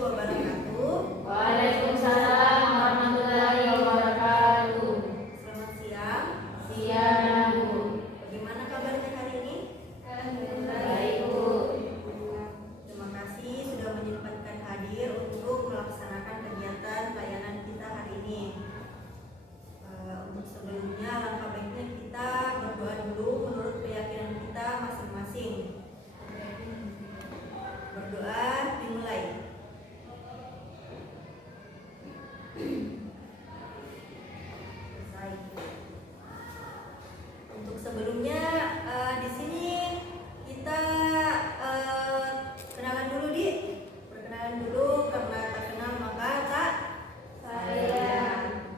wabarakatuh. Waalaikumsalam warahmatullahi wabarakatuh. Selamat siang. Siang, Bu. Bagaimana kabarnya hari ini? Baik, Bu. Terima kasih sudah menyempatkan hadir untuk melaksanakan kegiatan layanan kita hari ini. Untuk sebelumnya, alangkah baiknya kita berdoa dulu menurut keyakinan kita masing-masing. Berdoa dimulai. Selesai. Untuk sebelumnya di sini kita kenalan dulu, Di. Perkenalan dulu, karena tak kenal maka tak sayang.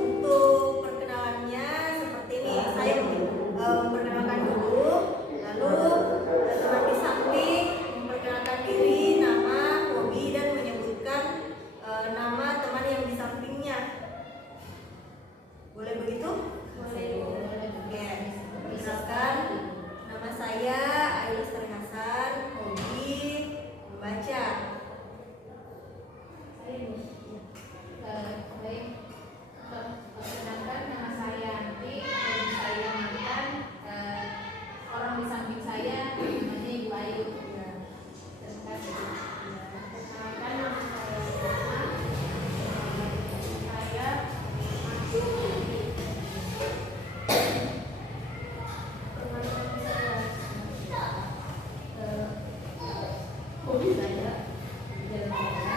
Untuk perkenalannya seperti ini, saya memperkenalkan dulu, lalu teman di samping memperkenalkan diri, nama, hobi, dan menyebutkan nama teman yang di sampingnya. Boleh begitu? Boleh. Oke, misalkan nama saya Ailis Hasan, hobi membaca. Baik. Perkenalkan, nama saya Yanti. Hobi saya makan. Orang di samping saya namanya Ibu Ayu. Terima kasih. Perkenalkan, nama saya Sena. Saya hobi saya jalan-jalan.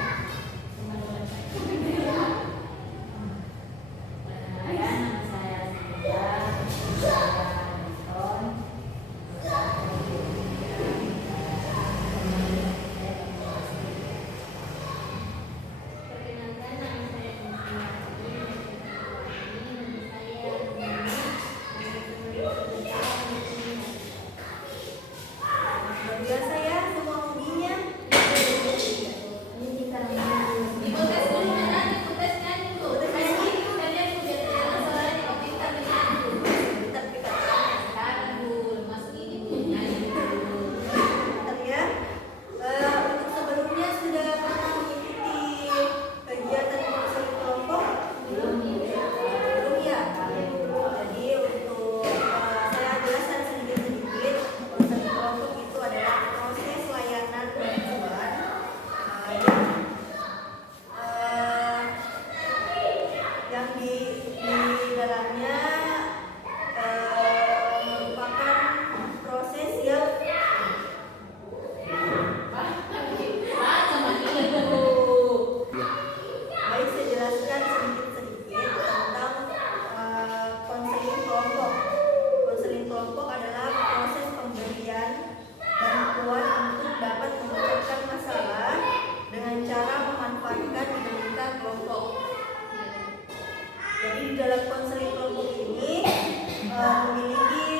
Nama saya Sinta, saya Anton. Perkenalkan, nama saya Luar biasa ya semua hobinya. Bentar ya. Untuk sebelumnya sudah pernah mengikuti kegiatan konseling kelompok? Belum ya. Jadi untuk saya jelaskan sedikit-sedikit, konseling kelompok itu adalah proses layanan bantuan yang di dalamnya merupakan proses yang baik, saya jelaskan sedikit-sedikit tentang konseling kelompok. Konseling kelompok adalah proses pemberian bantuan untuk dapat memecahkan masalah dengan cara memanfaatkan dinamika kelompok. Jadi di dalam konseling kelompok ini memiliki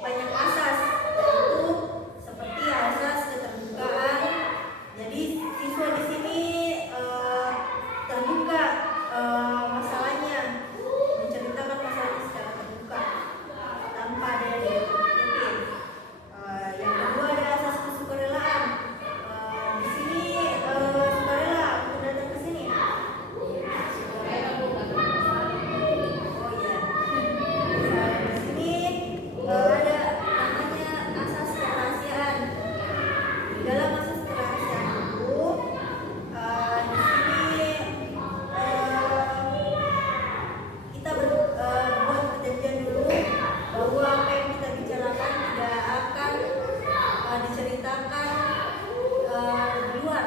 banyak asas, yaitu seperti asas keterbukaan. Jadi siswa di sini terbuka masalahnya, menceritakan masalahnya secara terbuka tanpa ada yang ditutup-tutupin. Yang kedua ada asas kesukarelaan. Di sini sukarela untuk datang ke sini. Oh iya. Di sini ada namanya asas kerahasiaan. Di dalam asas kerahasiaan itu di sini kita buat perjanjian dulu bahwa apa yang kita bicarakan tidak akan diceritakan di luar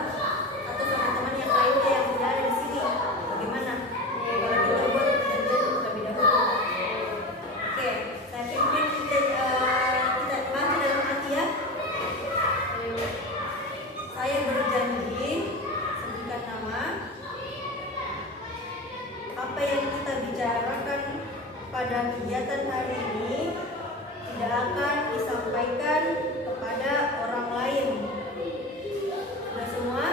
atau sama teman yang lainnya yang tidak ada di sini. Bagaimana? Kalau kita buat perjanjian terlebih dahulu. Oke, saya pimpin kita maju dalam hati ya. Saya berjanji, sebutkan nama. Apa yang kita bicarakan pada kegiatan hari ini tidak akan disampaikan kepada orang lain. Sudah semua?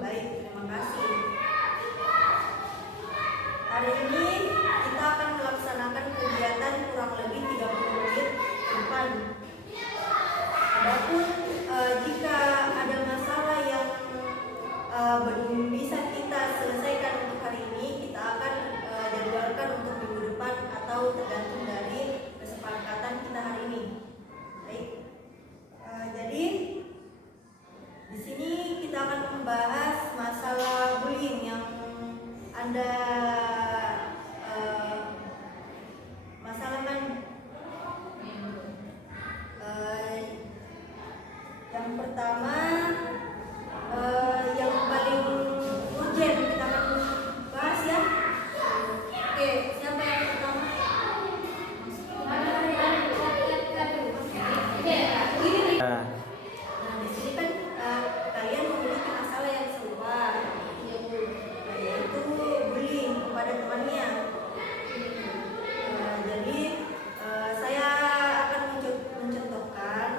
Baik, terima kasih. Hari ini kita akan melaksanakan kegiatan kurang lebih 30 menit ke depan. Adapun jika ada masalah belum bisa kita selesaikan untuk hari ini, kita akan jadwalkan untuk minggu depan atau tergantung dari kesepakatan kita hari ini. Baik. Jadi di sini kita akan membahas masalah bullying yang Anda masalahkan. Yang pertama, yang paling urgent kita akan bahas ya. Oke, siapa yang pertama? Nah, di sini kan kalian memiliki masalah yang serupa, yaitu bullying kepada temannya. Jadi saya akan mencontohkan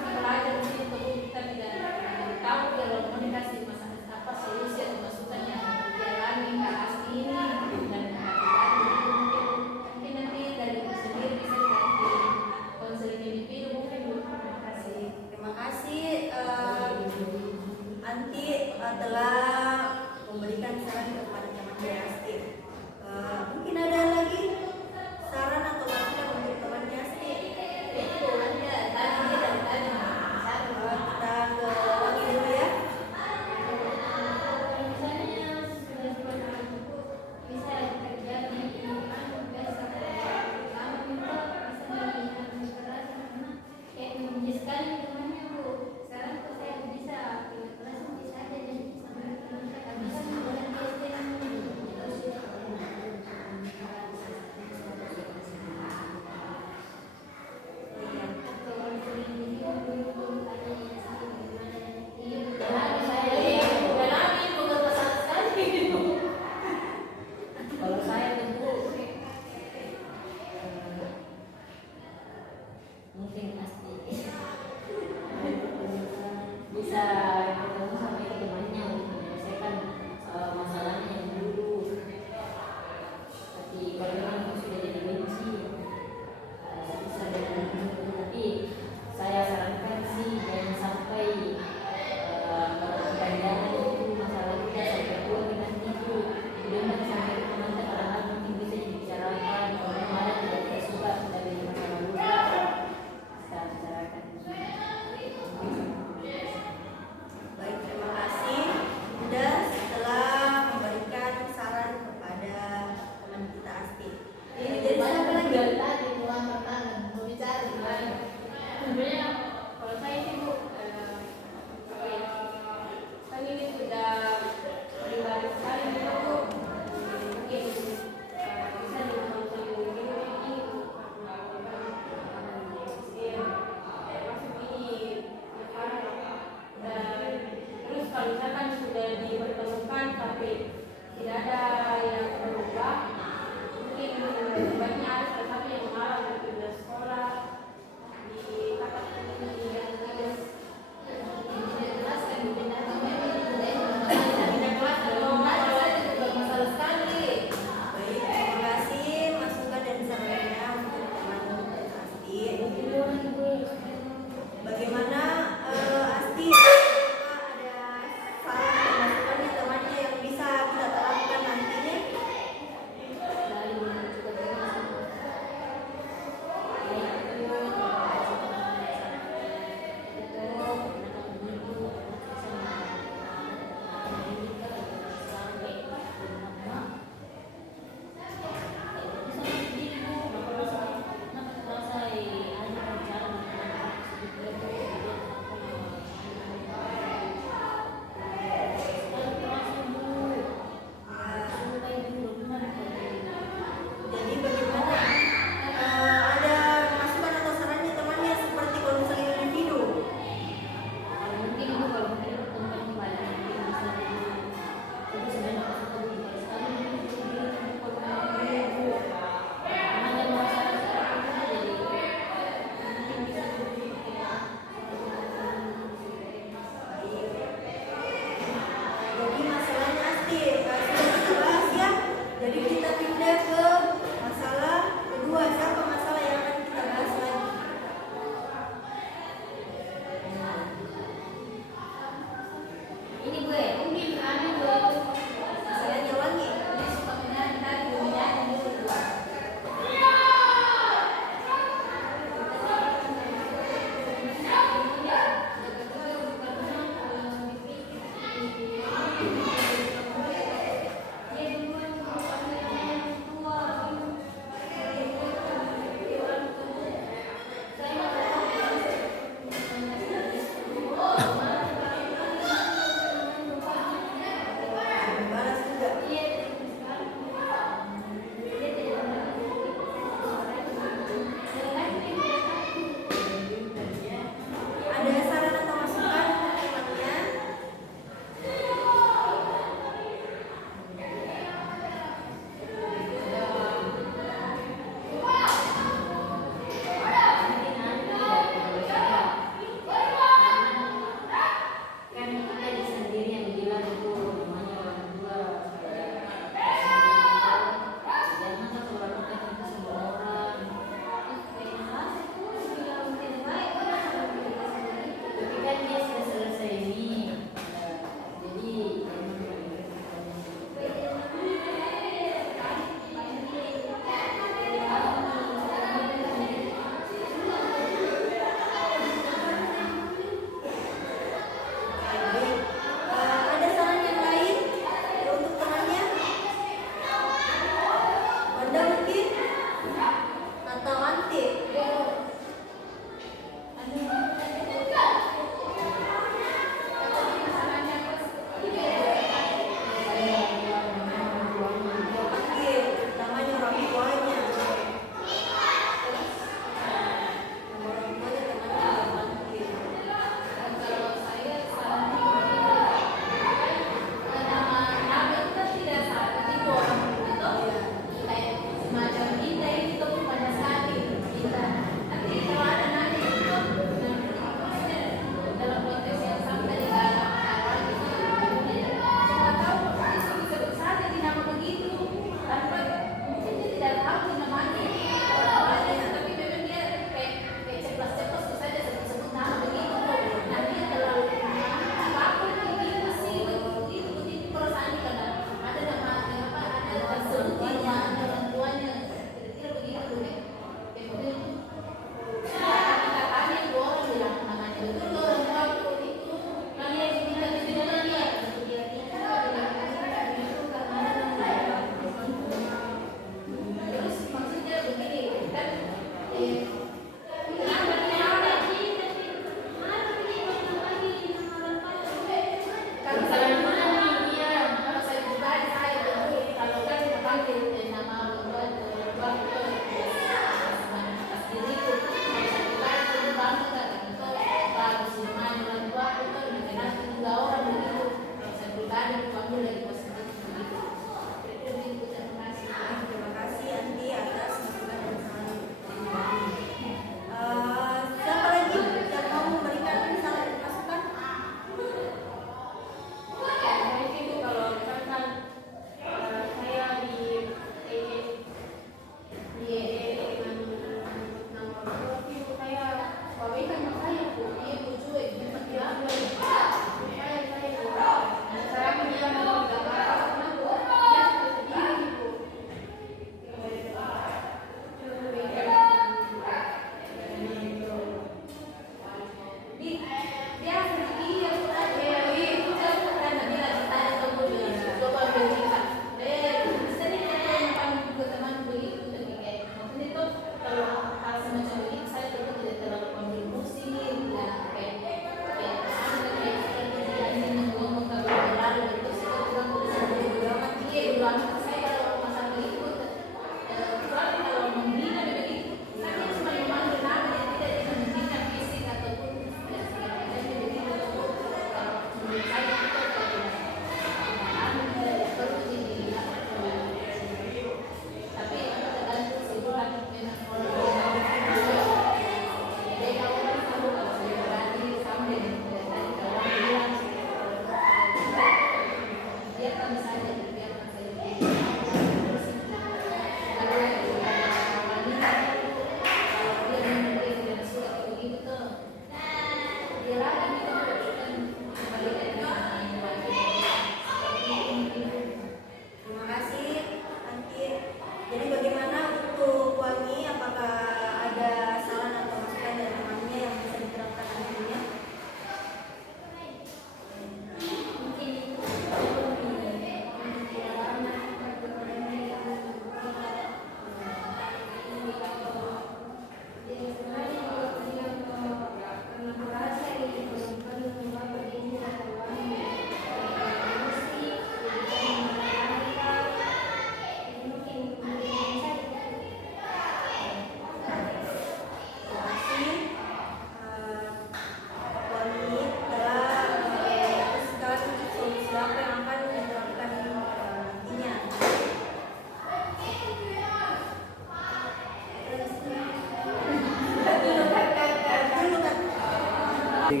3.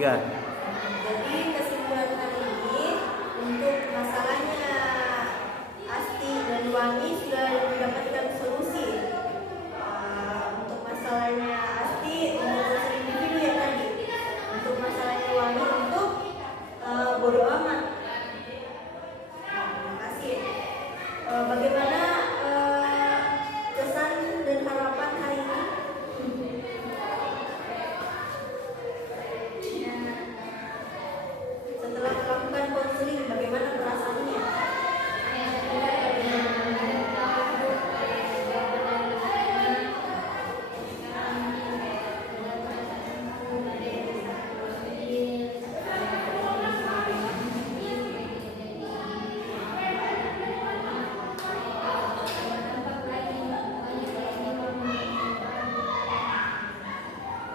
Jadi kesimpulan hari ini untuk masalahnya Asti dan Wangi sudah mendapatkan solusi. Untuk masalahnya Asti untuk urusan individu ya tadi. Untuk masalahnya Wangi untuk bodo amat. Terima kasih. Bagaimana kesan dan harapan hari ini? Setelah melakukan konseling, bagaimana perasaannya?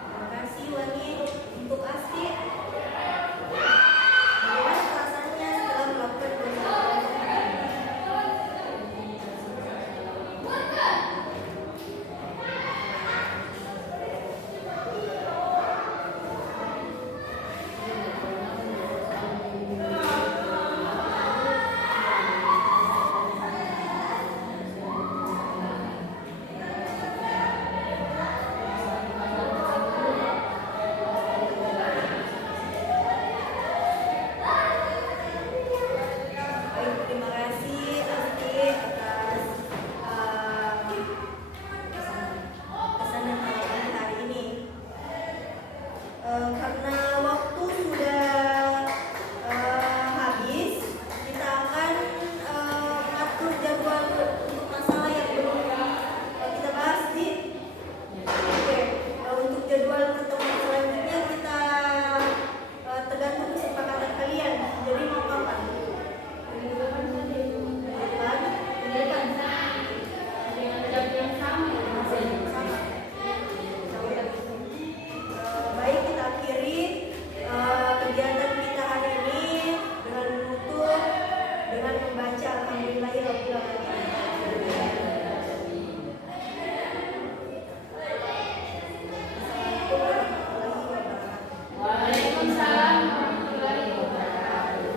Terima kasih Wangi. Untuk Asti, bagaimana perasaannya setelah melakukan konseling? Baik, terima kasih Asti atas kesan dan harapan hari ini. Karena waktu sudah habis, kita akan mengatur jadwal untuk masalah yang belum kita bahas di. Oke, untuk jadwal pertemuan selanjutnya kita tergantung kesepakatan kalian. Jadi mau kapan? Minggu depan? Sama. Baik, kita akhiri kegiatan kita hari ini dengan menutup dengan membaca Alhamdulillahirabbil alamin. Assalamualaikum warahmatullahi wabarakatuh. Waalaikumsalam warahmatullahi wabarakatuh.